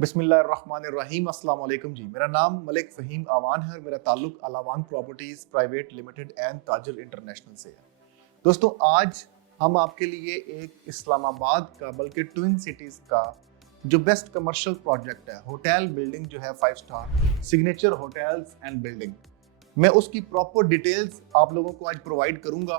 बिस्मिल्लाहिर्रहमानिर्रहीम। अस्सलाम वालेकुम जी। मेरा नाम मलिक फ़हीम आवान है और मेरा ताल्लुक अलावान प्रॉपर्टीज़ प्राइवेट लिमिटेड एंड ताजर इंटरनेशनल से है। दोस्तों, आज हम आपके लिए एक इस्लामाबाद का बल्कि ट्विन सिटीज़ का जो बेस्ट कमर्शियल प्रोजेक्ट है, होटल बिल्डिंग जो है 5 star signature hotels and building, मैं उसकी प्रॉपर डिटेल्स आप लोगों को आज प्रोवाइड करूंगा।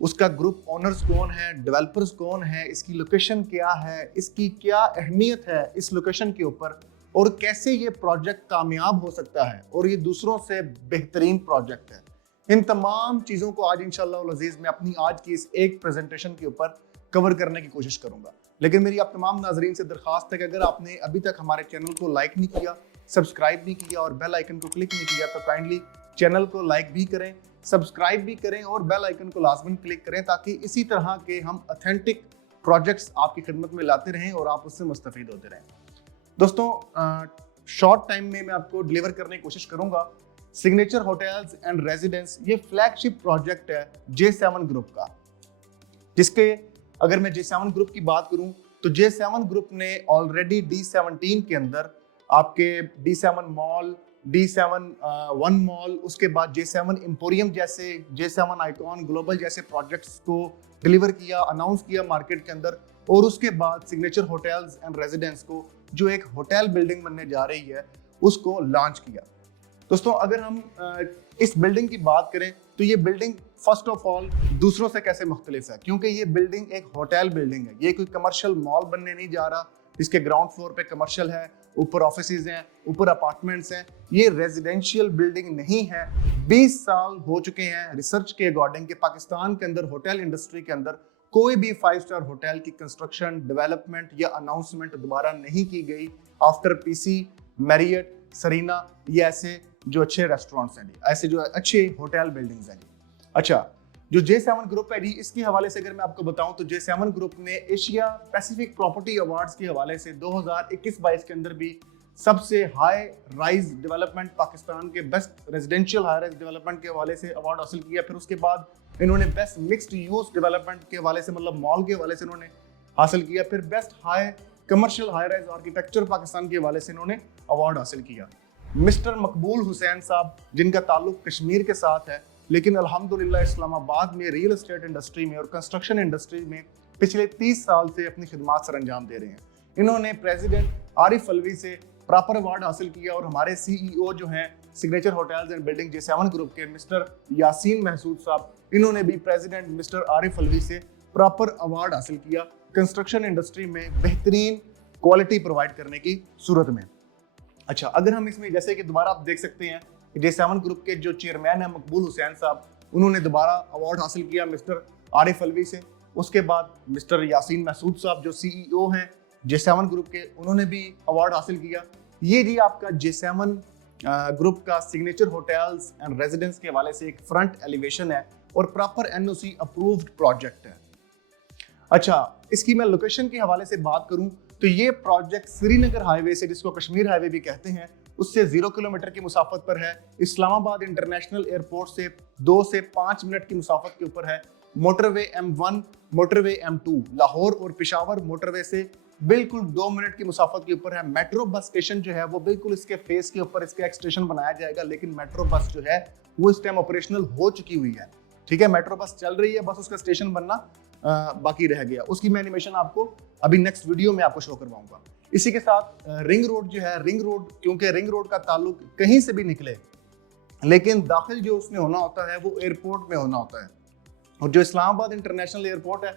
उसका ग्रुप ओनर्स कौन है, डेवलपर्स कौन है, इसकी लोकेशन क्या है, इसकी क्या अहमियत है इस लोकेशन के ऊपर, और कैसे ये प्रोजेक्ट कामयाब हो सकता है और ये दूसरों से बेहतरीन प्रोजेक्ट है। इन तमाम चीज़ों को आज इंशाअल्लाह अज़ीज़ मैं अपनी आज की इस एक प्रेजेंटेशन के ऊपर कवर करने की कोशिश करूंगा। लेकिन मेरी आप तमाम नाजरीन से दरख्वास्त है कि अगर आपने अभी तक हमारे चैनल को लाइक नहीं किया, सब्सक्राइब नहीं किया और बेल आइकन को क्लिक नहीं किया, तो काइंडली चैनल को लाइक भी करें, सब्सक्राइब भी करें और बेल आइकन को लाजमन क्लिक करें, ताकि इसी तरह के हम ऑथेंटिक प्रोजेक्ट्स आपकी खिदमत में लाते रहें और आप उससे मुस्तफीद होते रहें। दोस्तों, शॉर्ट टाइम में मैं आपको डिलीवर करने की कोशिश करूंगा सिग्नेचर होटल्स एंड रेजिडेंस। ये फ्लैगशिप प्रोजेक्ट है J7 ग्रुप का, जिसके अगर मैं J7 ग्रुप की बात करूं तो J7 ग्रुप ने ऑलरेडी D17 के अंदर आपके D7 mall, D7 one mall, उसके बाद J7 एम्पोरियम जैसे, J7 आइकॉन ग्लोबल जैसे प्रोजेक्ट्स को डिलीवर किया, अनाउंस किया मार्केट के अंदर। और उसके बाद सिग्नेचर होटल्स एंड रेजिडेंस को जो एक होटल बिल्डिंग बनने जा रही है उसको लॉन्च किया। दोस्तों, अगर हम इस बिल्डिंग की बात करें तो ये बिल्डिंग फर्स्ट ऑफ ऑल दूसरों से कैसे मुख्तलिफ है, क्योंकि ये बिल्डिंग एक होटल बिल्डिंग है। ये कोई कमर्शियल मॉल बनने नहीं जा रहा जिसके ग्राउंड फ्लोर पे कमर्शियल है, ऊपर ऑफिसेज हैं, ऊपर अपार्टमेंट्स हैं। ये रेजिडेंशियल बिल्डिंग नहीं है। 20 साल हो चुके हैं रिसर्च के अकॉर्डिंग कि पाकिस्तान के अंदर होटल इंडस्ट्री के अंदर कोई भी 5 स्टार होटल की कंस्ट्रक्शन, डेवलपमेंट या अनाउंसमेंट दोबारा नहीं की गई आफ्टर पीसी, मैरियट, सरीना, ये ऐसे जो अच्छे रेस्टोरेंट्स हैं, ऐसे जो अच्छे होटल बिल्डिंग्स हैं। अच्छा, जो J7 ग्रुप है जी, इसके हवाले से अगर मैं आपको बताऊं तो J7 ग्रुप ने एशिया पैसिफिक प्रॉपर्टी अवार्ड्स के हवाले से 2021-22 के अंदर भी सबसे हाई राइज डेवलपमेंट, पाकिस्तान के best residential high rise development के हवाले से अवार्ड हासिल किया। फिर उसके बाद इन्होंने बेस्ट मिक्स्ड यूज डेवलपमेंट के हवाले से, मतलब मॉल के हवाले से इन्होंने हासिल किया। फिर best high commercial high rise architecture Pakistan के हवाले से इन्होंने अवार्ड हासिल किया। मिस्टर मकबूल हुसैन साहब, जिनका ताल्लुक कश्मीर के साथ है, लेकिन अल्हम्दुलिल्लाह इस्लामाबाद में रियल एस्टेट इंडस्ट्री में और कंस्ट्रक्शन इंडस्ट्री में पिछले 30 साल से अपनी खिदमत सर अंजाम दे रहे हैं। इन्होंने प्रेसिडेंट आरिफ अलवी से प्रॉपर अवार्ड हासिल किया और हमारे CEO जो हैं signature hotels and building J7 group के मिस्टर यासीन महसूद साहब, इन्होंने भी प्रेसिडेंट मिस्टर आरिफ अलवी से प्रॉपर अवार्ड हासिल किया कंस्ट्रक्शन इंडस्ट्री में बेहतरीन क्वालिटी प्रोवाइड करने की सूरत में। अच्छा, अगर हम इसमें जैसे कि दोबारा आप देख सकते हैं J7 ग्रुप के जो चेयरमैन है मकबूल हुसैन साहब, उन्होंने दोबारा अवार्ड हासिल किया मिस्टर आरिफ अलवी से। उसके बाद मिस्टर यासीन महसूद साहब जो CEO हैं J7 ग्रुप के, उन्होंने भी अवार्ड हासिल किया। ये जी आपका J7 ग्रुप का सिग्नेचर होटल्स एंड रेजिडेंस के हवाले से एक फ्रंट एलिवेशन है और प्रॉपर NOC अप्रूव्ड प्रोजेक्ट है। अच्छा, इसकी मैं लोकेशन के हवाले से बात करूं तो ये प्रोजेक्ट श्रीनगर हाईवे से, जिसको कश्मीर हाईवे भी कहते हैं, उससे 0 किलोमीटर की मुसाफत पर है। इस्लामाबाद इंटरनेशनल एयरपोर्ट से 2 से 5 मिनट की मुसाफत के ऊपर है। Motorway M1, motorway M2, Lahore और पेशावर मोटरवे से बिल्कुल 2 मिनट की मुसाफत के ऊपर है। मेट्रो बस स्टेशन जो है वो बिल्कुल इसके फेस के ऊपर इसका एक स्टेशन बनाया जाएगा, लेकिन मेट्रो बस जो है वो इस टाइम ऑपरेशनल हो चुकी हुई है। ठीक है, मेट्रो बस चल रही है, बस उसका स्टेशन बनना बाकी रह गया। उसकी मैं एनिमेशन आपको अभी नेक्स्ट वीडियो में आपको शो करवाऊंगा। इसी के साथ रिंग रोड जो है, रिंग रोड, क्योंकि रिंग रोड का ताल्लुक कहीं से भी निकले लेकिन दाखिल जो उसमें होना होता है वो एयरपोर्ट में होना होता है। और जो इस्लामाबाद इंटरनेशनल एयरपोर्ट है,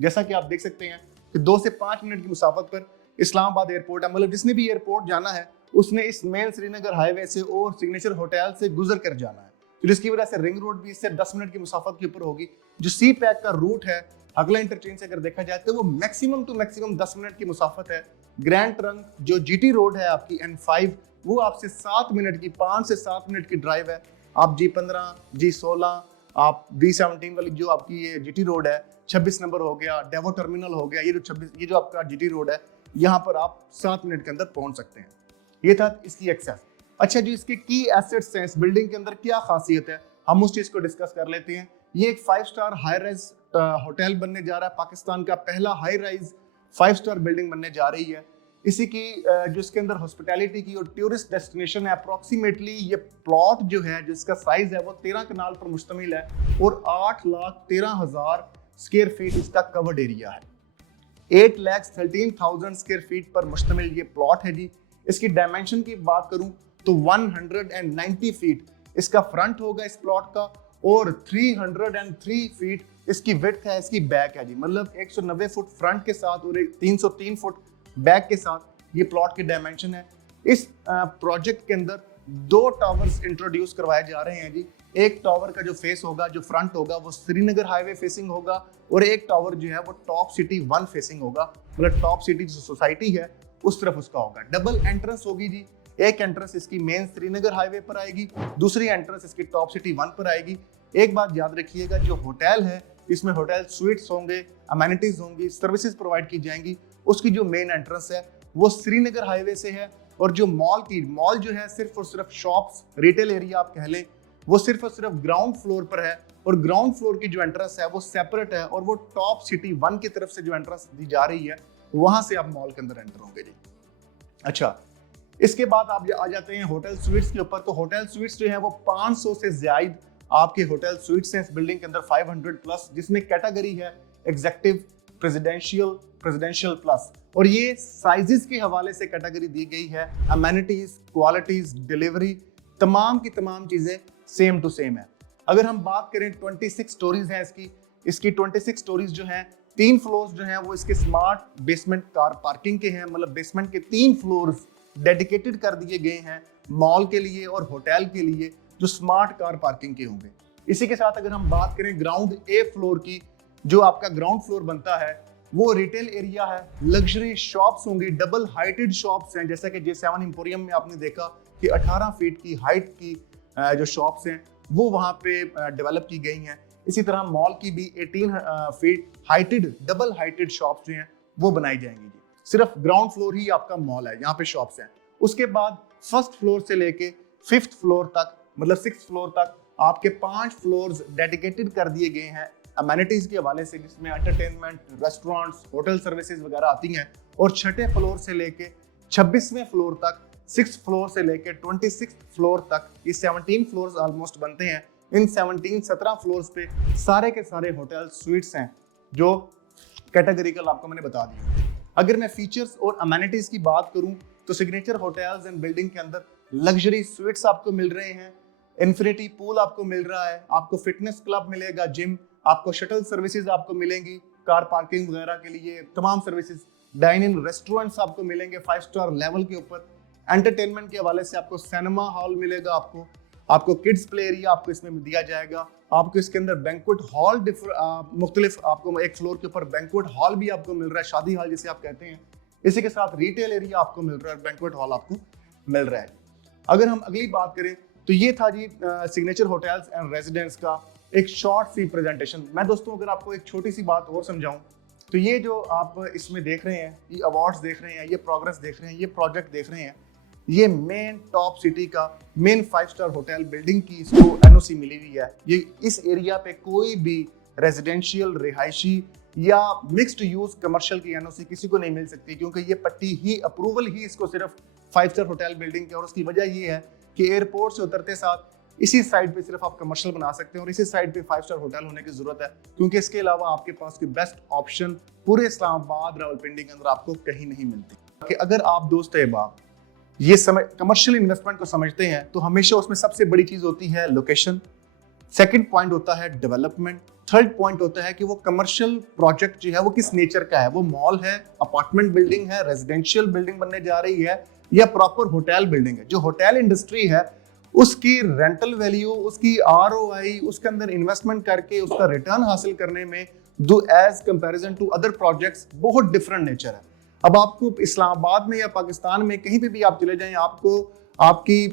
जैसा कि आप देख सकते हैं कि 2 से 5 मिनट की मुसाफत पर इस्लामाबाद एयरपोर्ट है। मतलब जिसने भी एयरपोर्ट जाना है उसने इस मेन श्रीनगर हाईवे से और सिग्नेचर होटल से गुजर कर जाना है, तो जिसकी वजह से रिंग रोड भी इससे 10 मिनट की मुसाफत के ऊपर होगी। जो सी पैक का रूट है अगला इंटरचेंज से अगर देखा जाए तो वो मैक्सिमम टू मैक्सिमम 10 मिनट की मुसाफत है। ग्रैंड ट्रंक जो GT रोड है आपकी N5, वो आपसे 7 मिनट की, 5 से 7 मिनट की ड्राइव है। आप G15, G16, आप D17 वाली जो आपकी ये GT रोड है, 26 नंबर हो गया, डेवो टर्मिनल हो गया, ये जो आपका GT रोड है, यहाँ पर आप 7 मिनट के अंदर पहुंच सकते हैं। ये था इसकी एक्सेस। अच्छा जी, इसके की एसेट्स हैं, इस बिल्डिंग के अंदर क्या खासियत है, हम उस चीज को डिस्कस कर लेते हैं। ये एक 5 स्टार हाई राइज होटल बनने जा रहा है, पाकिस्तान का पहला हाई राइज 5 स्टार बिल्डिंग बनने जा रही है। इसी की जो इसके अंदर हॉस्पिटैलिटी की और टूरिस्ट डेस्टिनेशन है, अप्रोक्सीमेटली ये प्लॉट जो है जिसका साइज है वो 13 कनाल पर मुश्तमिल है और 8,13,000 स्क्वायर फीट इसका कवर्ड एरिया है। 8,13,000 स्क्वायर फीट पर मुश्तमिल ये प्लॉट है जी। इसकी डायमेंशन की बात करूं तो 190 फीट इसका फ्रंट होगा इस प्लॉट का और 303 फीट इसकी विड्थ है, इसकी बैक है जी। मतलब 190 फुट फ्रंट के साथ और 303 फुट बैक के साथ ये प्लॉट के डायमेंशन है। इस प्रोजेक्ट के अंदर 2 टावर्स इंट्रोड्यूस करवाए जा रहे हैं जी। एक टावर का जो फेस होगा, जो फ्रंट होगा, वो श्रीनगर हाईवे फेसिंग होगा और एक टावर जो है वो टॉप सिटी 1 फेसिंग होगा। मतलब टॉप सिटी जो सोसाइटी है उस तरफ उसका होगा। डबल एंट्रेंस होगी जी। एक एंट्रेंस इसकी मेन श्रीनगर हाईवे पर आएगी, दूसरी एंट्रेंस इसकी टॉप सिटी 1 पर आएगी। एक बात याद रखिएगा, जो होटल है इसमें होटल स्वीट्स होंगे, अमेनिटीज होंगी, सर्विसेज प्रोवाइड की जाएंगी। उसकी जो मेन एंट्रेंस है वो श्रीनगर हाईवे से है और जो मॉल जो है सिर्फ और सिर्फ शॉप्स, रिटेल एरिया आप कह लें, वो सिर्फ और सिर्फ ग्राउंड फ्लोर पर है और ग्राउंड फ्लोर की जो एंट्रेंस है वो सेपरेट है और वो टॉप सिटी 1 की तरफ से जो एंट्रेंस दी जा रही है वहां से आप मॉल के अंदर एंटर होंगे जी। अच्छा, इसके बाद आप आ जाते हैं होटल स्वीट्स के ऊपर। तो होटल स्वीट्स जो है वो 500 से ज्यादा आपके होटल स्वीट्स हैं इस बिल्डिंग के अंदर, 500 प्लस, जिसमें कैटेगरी है एग्जीक्यूटिव, प्रेसिडेंशियल प्लस। और ये साइजेस के हवाले से कैटेगरी दी गई है। अमेनिटीज, क्वालिटीज, डिलीवरी, तमाम की तमाम चीजें सेम टू सेम है। अगर हम बात करें 26 स्टोरीज हैं इसकी 26 स्टोरीज जो हैं, 3 फ्लोर्स जो हैं वो इसके स्मार्ट बेसमेंट कार पार्किंग के हैं। मतलब बेसमेंट के 3 फ्लोर्स डेडिकेटेड कर दिए गए हैं मॉल के लिए और होटल के लिए, जो स्मार्ट कार पार्किंग के होंगे। इसी के साथ अगर हम बात करें ग्राउंड ए फ्लोर की, जो आपका ग्राउंड फ्लोर बनता है वो रिटेल एरिया है, लग्जरी शॉप्स होंगी, डबल हाइटेड शॉप्स हैं। जैसा कि J7 एम्पोरियम में आपने देखा कि 18 फीट की हाइट की जो शॉप्स हैं वो वहाँ पे डेवलप की गई हैं। इसी तरह मॉल की भी 18 feet heighted, double heighted shops जो हैं वो बनाई जाएंगी जी। सिर्फ ग्राउंड फ्लोर ही आपका मॉल है, यहाँ पे शॉप्स हैं। उसके बाद फर्स्ट फ्लोर से लेके 5th फ्लोर तक, मतलब 6th फ्लोर तक आपके 5 फ्लोर्स डेडिकेटेड कर दिए गए हैं अमेनिटीज के हवाले से, जिसमें एंटरटेनमेंट, रेस्टोरेंट्स, होटल सर्विसेज वगैरह आती हैं। और 6ठे फ्लोर से लेके 26वें फ्लोर तक, 6th फ्लोर से लेके 26th फ्लोर तक, ये 17 फ्लोर्स ऑलमोस्ट बनते हैं। इन 17 फ्लोर्स पे सारे के सारे होटल स्वीट्स हैं जो कैटेगरिकल आपको मैंने बता दिया। अगर मैं फीचर्स और अमेनिटीज की बात करूं तो सिग्नेचर होटल्स एंड बिल्डिंग के अंदर लग्जरी स्वीट्स आपको मिल रहे हैं, इन्फिनिटी पूल आपको मिल रहा है, आपको फिटनेस क्लब मिलेगा, जिम, आपको शटल सर्विसेज आपको मिलेंगी, कार पार्किंग वगैरह के लिए तमाम सर्विसेज, डाइनिंग रेस्टोरेंट्स आपको मिलेंगे 5 स्टार लेवल के ऊपर। एंटरटेनमेंट के हवाले से आपको सिनेमा हॉल मिलेगा, आपको किड्स प्ले एरिया आपको इसमें दिया जाएगा। आपको इसके अंदर बैंक्वेट हॉल मुख्तलिफ, आपको एक फ्लोर के ऊपर बैंक्वेट हॉल भी आपको मिल रहा है, शादी हॉल जिसे आप कहते हैं। इसी के साथ रिटेल एरिया आपको मिल रहा है, बैंक्वेट हॉल आपको मिल रहा है। अगर हम अगली बात करें तो ये था जी सिग्नेचर होटल्स एंड रेजिडेंस का एक शॉर्ट सी प्रेजेंटेशन। मैं दोस्तों अगर आपको एक छोटी सी बात और समझाऊं तो ये जो आप इसमें देख रहे हैं, ये अवार्ड्स देख रहे हैं, ये प्रोग्रेस देख रहे हैं, ये प्रोजेक्ट देख रहे हैं, ये मेन टॉप सिटी का मेन 5 स्टार होटल बिल्डिंग की इसको NOC मिली हुई है। ये इस एरिया पे कोई भी रेजिडेंशियल, रिहायशी या मिक्स्ड यूज कमर्शियल की NOC किसी को नहीं मिल सकती, क्योंकि ये पट्टी ही, अप्रूवल ही इसको सिर्फ 5 स्टार होटल बिल्डिंग की। और उसकी वजह ये है कि एयरपोर्ट से उतरते साथ इसी साइड पे सिर्फ आप कमर्शियल बना सकते हैं और इसी साइड पे 5 स्टार होटल होने की जरूरत है, क्योंकि इसके अलावा आपके पास कोई बेस्ट ऑप्शन पूरे इस्लामाबाद, रावलपिंडी के अंदर आपको कहीं नहीं मिलती। कि अगर आप दोस्त अहबाब ये कमर्शियल इन्वेस्टमेंट को समझते हैं तो हमेशा उसमें सबसे बड़ी चीज होती है लोकेशन, सेकंड पॉइंट होता है डेवलपमेंट, थर्ड पॉइंट होता है कि वो कमर्शियल प्रोजेक्ट जो है वो किस नेचर का है, वो मॉल है, अपार्टमेंट बिल्डिंग है, रेजिडेंशियल बिल्डिंग बनने जा रही है या प्रॉपर होटल बिल्डिंग है। जो होटल इंडस्ट्री है उसकी रेंटल वैल्यू, उसकी ROI, उसके अंदर इन्वेस्टमेंट करके उसका रिटर्न हासिल करने में as comparison to other projects बहुत डिफरेंट नेचर है। अब आपको इस्लामाबाद में या पाकिस्तान में कहीं पे भी आप चले जाएं, आपको आपकी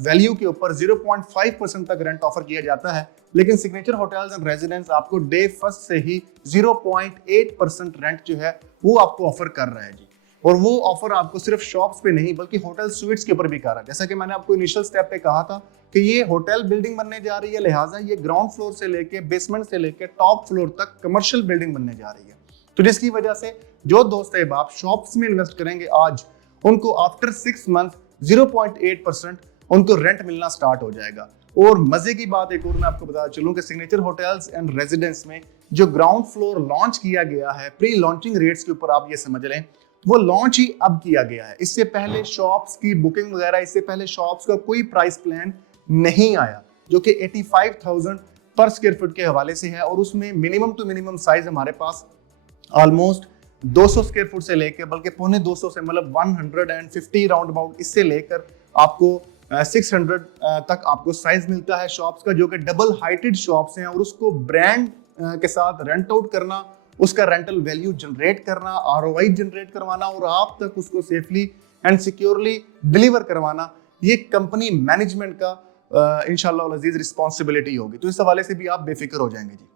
वैल्यू के ऊपर 0.5% तक रेंट ऑफर किया जाता है, लेकिन सिग्नेचर होटल्स एंड रेजिडेंस आपको डे फर्स्ट से ही 0.8% रेंट जो है वो आपको ऑफर कर रहा है जी। और वो ऑफर आपको सिर्फ शॉप्स पे नहीं बल्कि होटल स्वीट्स के ऊपर भी कर रहा है। जैसा कि मैंने आपको इनिशियल स्टेप पे कहा था कि ये होटल बिल्डिंग बनने जा रही है, लिहाजा ये ग्राउंड फ्लोर से लेके बेसमेंट से लेके टॉप फ्लोर तक कमर्शियल बिल्डिंग बनने जा रही है। तो जिसकी वजह से जो दोस्त अहबाब शॉप्स में इन्वेस्ट करेंगे आज, उनको आफ्टर 6 मंथ 0.8% उनको रेंट मिलना स्टार्ट हो जाएगा। और मजे की बात एक और मैं आपको बता चलूं कि सिग्नेचर होटल्स एंड रेजिडेंस में जो ग्राउंड फ्लोर लॉन्च किया गया है, प्री लॉन्चिंग रेट्स के ऊपर आप ये समझ लें, वो लॉन्च ही अब किया गया है। इससे पहले शॉप्स की बुकिंग वगैरह, इससे पहले शॉप्स का कोई प्राइस प्लान नहीं आया, जो कि 85,000 पर स्क्वायर फुट के हवाले से है। और उसमें मिनिमम टू मिनिमम साइज हमारे पास ऑलमोस्ट 200 स्क्वायर फुट से लेकर बल्कि 250 से, मतलब 150 राउंड अबाउट, इससे लेकर आपको 600 तक आपको साइज मिलता है शॉप्स का, जो कि डबल हाइटेड शॉप्स हैं। और उसको ब्रांड के साथ रेंट आउट करना, उसका रेंटल वैल्यू जनरेट करना, आरओआई जनरेट करवाना और आप तक उसको सेफली एंड सिक्योरली डिलीवर करवाना, ये कंपनी मैनेजमेंट का इंशाल्लाह अजीज रिस्पॉन्सिबिलिटी होगी। तो इस हवाले से भी आप बेफिक्र हो जाएंगे जी।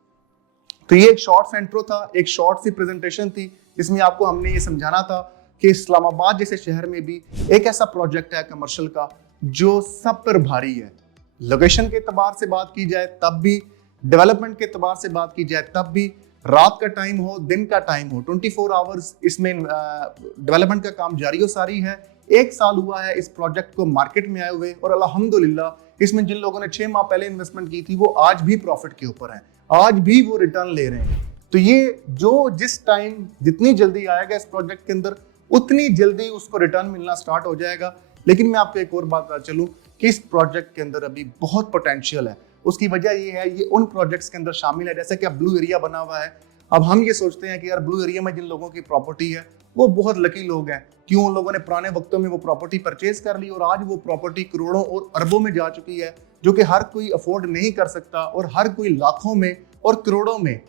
तो ये एक शॉर्ट इंट्रो था, एक शॉर्ट सी प्रेजेंटेशन थी, जिसमें आपको हमने ये समझाना था कि इस्लामाबाद जैसे शहर में भी एक ऐसा प्रोजेक्ट है कमर्शियल का जो सब पर भारी है। लोकेशन के एतबार से बात की जाए तब भी, डेवलपमेंट के एतबार से बात की जाए तब भी, रात का टाइम हो, दिन का टाइम हो, 24 आवर्स इसमें डेवलपमेंट का काम जारी और सारी है। 1 साल हुआ है इस प्रोजेक्ट को मार्केट में आए हुए और अल्हम्दुलिल्लाह इसमें जिन लोगों ने 6 माह पहले इन्वेस्टमेंट की थी वो आज भी प्रॉफिट के ऊपर हैं, आज भी वो रिटर्न ले रहे हैं। तो ये जो जिस टाइम जितनी जल्दी आएगा इस प्रोजेक्ट के अंदर, उतनी जल्दी उसको रिटर्न मिलना स्टार्ट हो जाएगा। लेकिन मैं आपको एक और बात बता चलूं कि इस प्रोजेक्ट के अंदर अभी बहुत पोटेंशियल है। उसकी वजह ये है, ये उन प्रोजेक्ट्स के अंदर शामिल है जैसे कि अब ब्लू एरिया बना हुआ है। अब हम ये सोचते हैं कि यार ब्लू एरिया में जिन लोगों की प्रॉपर्टी है वो बहुत लकी लोग हैं, क्यों उन लोगों ने पुराने वक्तों में वो प्रॉपर्टी परचेज कर ली और आज वो प्रॉपर्टी करोड़ों और अरबों में जा चुकी है, जो कि हर कोई अफोर्ड नहीं कर सकता और हर कोई लाखों में और करोड़ों में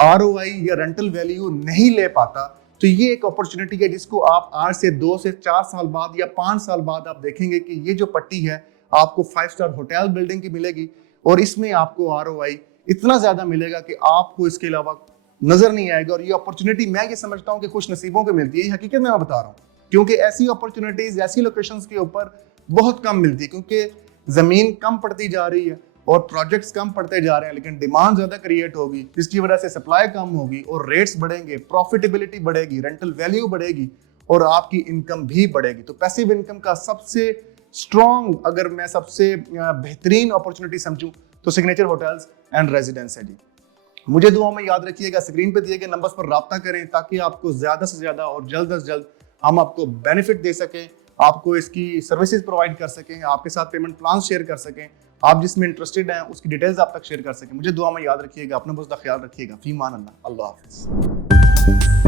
आरओआई या रेंटल वैल्यू नहीं ले पाता। तो ये एक अपॉर्चुनिटी है जिसको आप आज से 2 से 4 साल बाद या 5 साल बाद आप देखेंगे कि ये जो पट्टी है आपको 5 स्टार होटल बिल्डिंग की मिलेगी और इसमें आपको आरओआई इतना ज्यादा मिलेगा कि आपको इसके अलावा नजर नहीं आएगा। और ये अपॉर्चुनिटी मैं ये समझता हूँ कि खुश नसीबों को मिलती है, ये हकीकत में मैं बता रहा हूँ, क्योंकि ऐसी अपॉर्चुनिटीज ऐसी लोकेशंस के ऊपर बहुत कम मिलती है, क्योंकि जमीन कम पड़ती जा रही है और प्रोजेक्ट्स कम पड़ते जा रहे हैं, लेकिन डिमांड ज्यादा क्रिएट होगी, जिसकी वजह से सप्लाई कम होगी और रेट्स बढ़ेंगे, प्रॉफिटेबिलिटी बढ़ेगी, रेंटल वैल्यू बढ़ेगी और आपकी इनकम भी बढ़ेगी। तो पैसिव इनकम का सबसे स्ट्रॉन्ग, अगर मैं सबसे बेहतरीन अपॉर्चुनिटी समझूं तो सिग्नेचर होटल्स एंड रेजिडेंस है जी। मुझे दुआ में याद रखिएगा, स्क्रीन पे दिए गए नंबर्स पर राब्ता करें ताकि आपको ज्यादा से ज्यादा और जल्द से जल्द हम आपको बेनिफिट दे सकें, आपको इसकी सर्विसेज प्रोवाइड कर सकें, आपके साथ पेमेंट प्लान शेयर कर सकें, आप जिसमें इंटरेस्टेड हैं उसकी डिटेल्स आप तक शेयर कर सकें। मुझे दुआ में याद रखिएगा, अपना बहुत ख्याल रखिएगा। फी मान अल्लाह, अल्लाह हाफिज़।